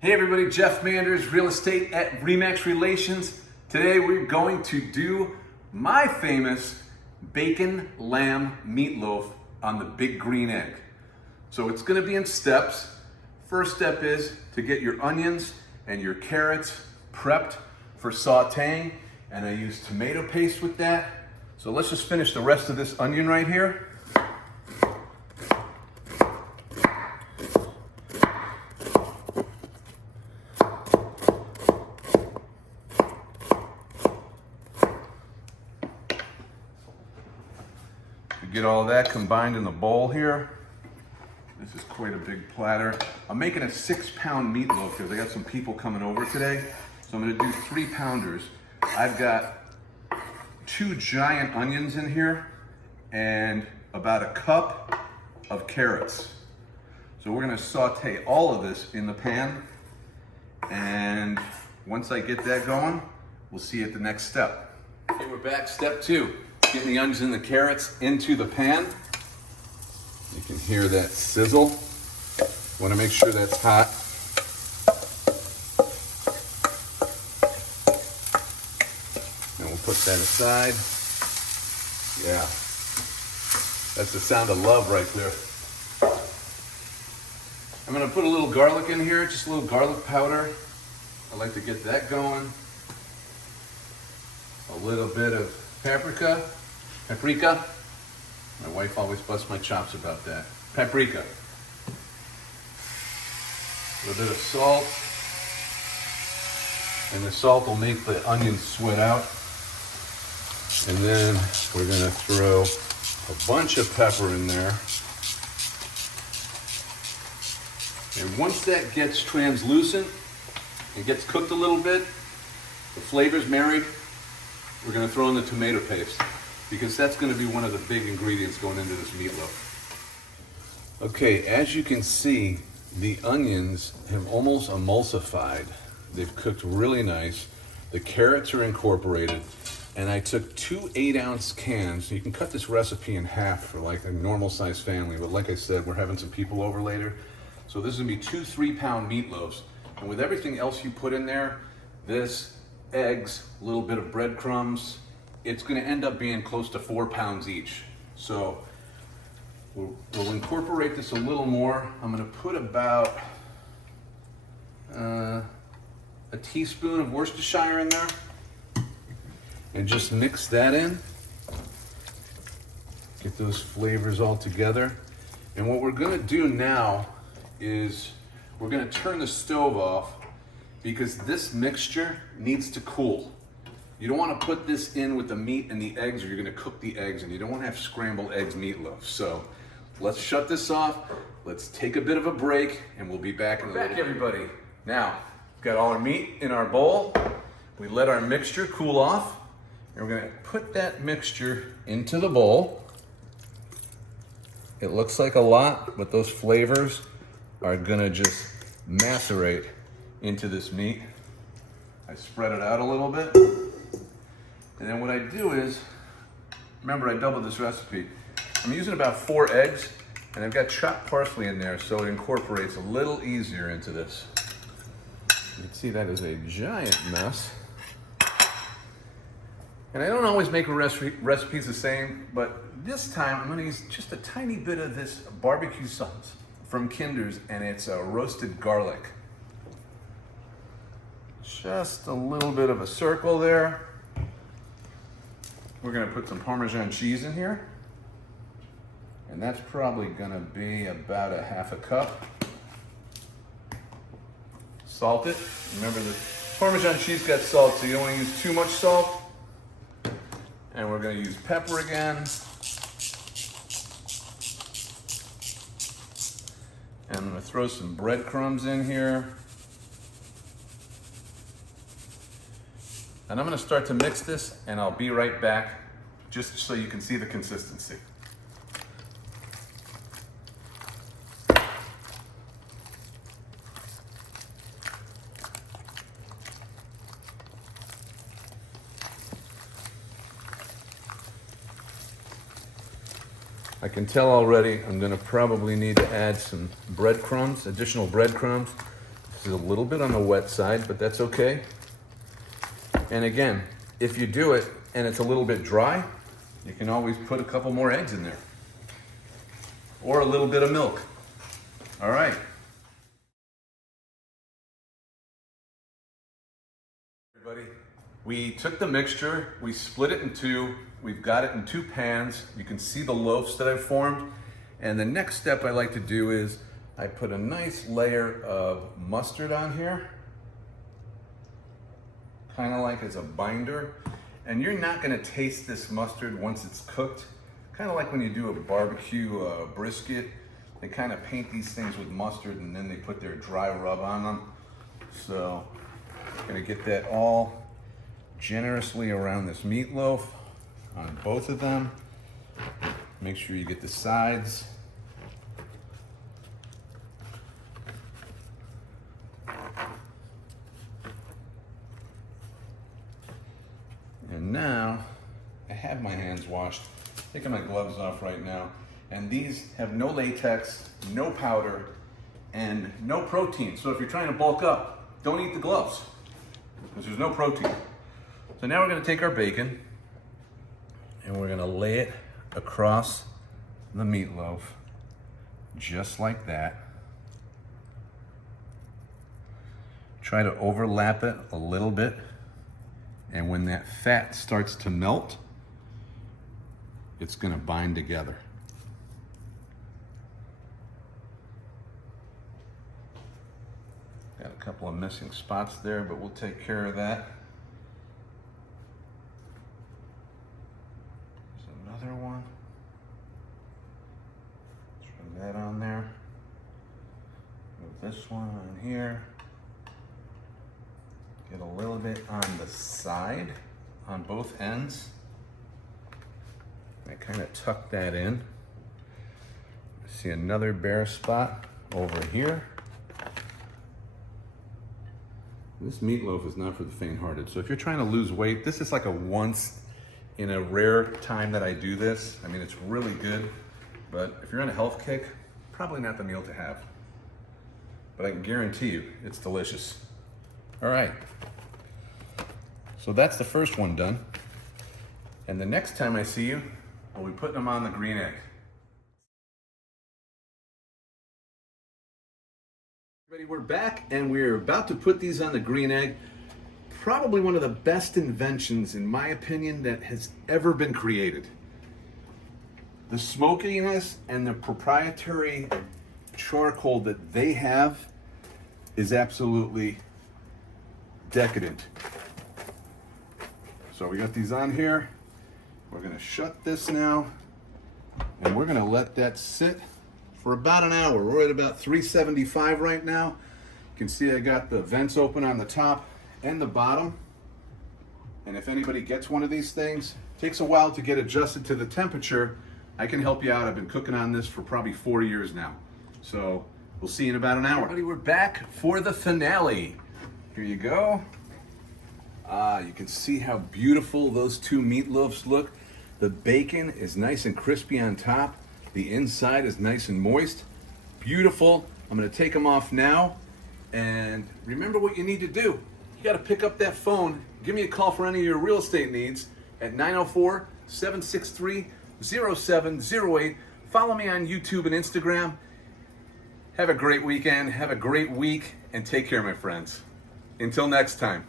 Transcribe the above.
Hey everybody, Jeff Manders, real estate at Remax Relations. Today we're going to do my famous Bacon Lamb Meatloaf on the big green egg. So it's gonna be in steps. First step is to get your onions and your carrots prepped for sauteing, and I use tomato paste with that. So let's just finish the rest of this onion right here. Get all that combined in the bowl here. This is quite a big platter. I'm making a 6-pound meatloaf because I got some people coming over today. So I'm gonna do 3 pounders. I've got 2 giant onions in here and about a cup of carrots. So we're gonna saute all of this in the pan. And once I get that going, we'll see you at the next step. Okay, we're back, step 2. Getting the onions and the carrots into the pan. You can hear that sizzle. Want to make sure that's hot. And we'll put that aside. Yeah, that's the sound of love right there. I'm going to put a little garlic in here, just a little garlic powder. I like to get that going. A little bit of paprika. My wife always busts my chops about that. Paprika. A little bit of salt. And the salt will make the onions sweat out. And then we're gonna throw a bunch of pepper in there. And once that gets translucent, it gets cooked a little bit, the flavor's married, we're gonna throw in the tomato paste, because that's going to be one of the big ingredients going into this meatloaf. Okay, as you can see, the onions have almost emulsified. They've cooked really nice. The carrots are incorporated, and I took 2 8-ounce cans. You can cut this recipe in half for like a normal sized family, but like I said, we're having some people over later. So this is going to be 2 3-pound meatloaves. And with everything else you put in there, this, eggs, a little bit of breadcrumbs, it's going to end up being close to 4 pounds each. So we'll incorporate this a little more. I'm going to put about a teaspoon of Worcestershire in there and just mix that in. Get those flavors all together. And what we're going to do now is we're going to turn the stove off because this mixture needs to cool. You don't want to put this in with the meat and the eggs, or you're going to cook the eggs, and you don't want to have scrambled eggs meatloaf. So let's shut this off. Let's take a bit of a break, and we'll be back in a little bit. Everybody. Now, we've got all our meat in our bowl. We let our mixture cool off, and we're going to put that mixture into the bowl. It looks like a lot, but those flavors are going to just macerate into this meat. I spread it out a little bit. And then what I do is, remember I doubled this recipe. I'm using about 4 eggs, and I've got chopped parsley in there so it incorporates a little easier into this. You can see that is a giant mess. And I don't always make recipes the same, but this time I'm gonna use just a tiny bit of this barbecue sauce from Kinder's, and it's a roasted garlic. Just a little bit of a circle there. We're gonna put some Parmesan cheese in here. And that's probably gonna be about a half a cup. Salt it. Remember the Parmesan cheese got salt, so you don't wanna use too much salt. And we're gonna use pepper again. And I'm gonna throw some breadcrumbs in here. And I'm gonna start to mix this, and I'll be right back just so you can see the consistency. I can tell already I'm gonna probably need to add some breadcrumbs, additional breadcrumbs. is a little bit on the wet side, but that's okay. And again, if you do it and it's a little bit dry, you can always put a couple more eggs in there. Or a little bit of milk. All right. Everybody, we took the mixture, we split it in two, we've got it in two pans. You can see the loaves that I've formed. And the next step I like to do is I put a nice layer of mustard on here, kind of like as a binder. And you're not gonna taste this mustard once it's cooked. Kind of like when you do a barbecue brisket, they kind of paint these things with mustard and then they put their dry rub on them. So I'm gonna get that all generously around this meatloaf on both of them. Make sure you get the sides. And now I have my hands washed. Taking my gloves off right now. And these have no latex, no powder, and no protein. So if you're trying to bulk up, don't eat the gloves because there's no protein. So now we're gonna take our bacon and we're gonna lay it across the meatloaf, just like that. Try to overlap it a little bit. And when that fat starts to melt, it's gonna bind together. Got a couple of missing spots there, but we'll take care of that. There's another one. Throw that on there. Move this one on here. Get a little bit on the side, on both ends. I kind of tuck that in. See another bare spot over here. This meatloaf is not for the faint-hearted. So if you're trying to lose weight, this is like a once in a rare time that I do this. I mean, it's really good, but if you're on a health kick, probably not the meal to have. But I can guarantee you, it's delicious. All right. So that's the first one done. And the next time I see you, we'll be putting them on the green egg. Everybody, we're back and we're about to put these on the green egg. Probably one of the best inventions, in my opinion, that has ever been created. The smokiness and the proprietary charcoal that they have is absolutely decadent. So we got these on here. We're gonna shut this now and we're gonna let that sit for about an hour. We're at about 375 right now. You can see I got the vents open on the top and the bottom. And if anybody gets one of these things, it takes a while to get adjusted to the temperature. I can help you out. I've been cooking on this for probably 4 years now. So we'll see you in about an hour. Everybody, we're back for the finale. Here you go. You can see how beautiful those two meatloafs look. The bacon is nice and crispy on top. The inside is nice and moist. Beautiful. I'm gonna take them off now. And remember what you need to do. You gotta pick up that phone. Give me a call for any of your real estate needs at 904-763-0708. Follow me on YouTube and Instagram. Have a great weekend, have a great week, and take care, my friends. Until next time.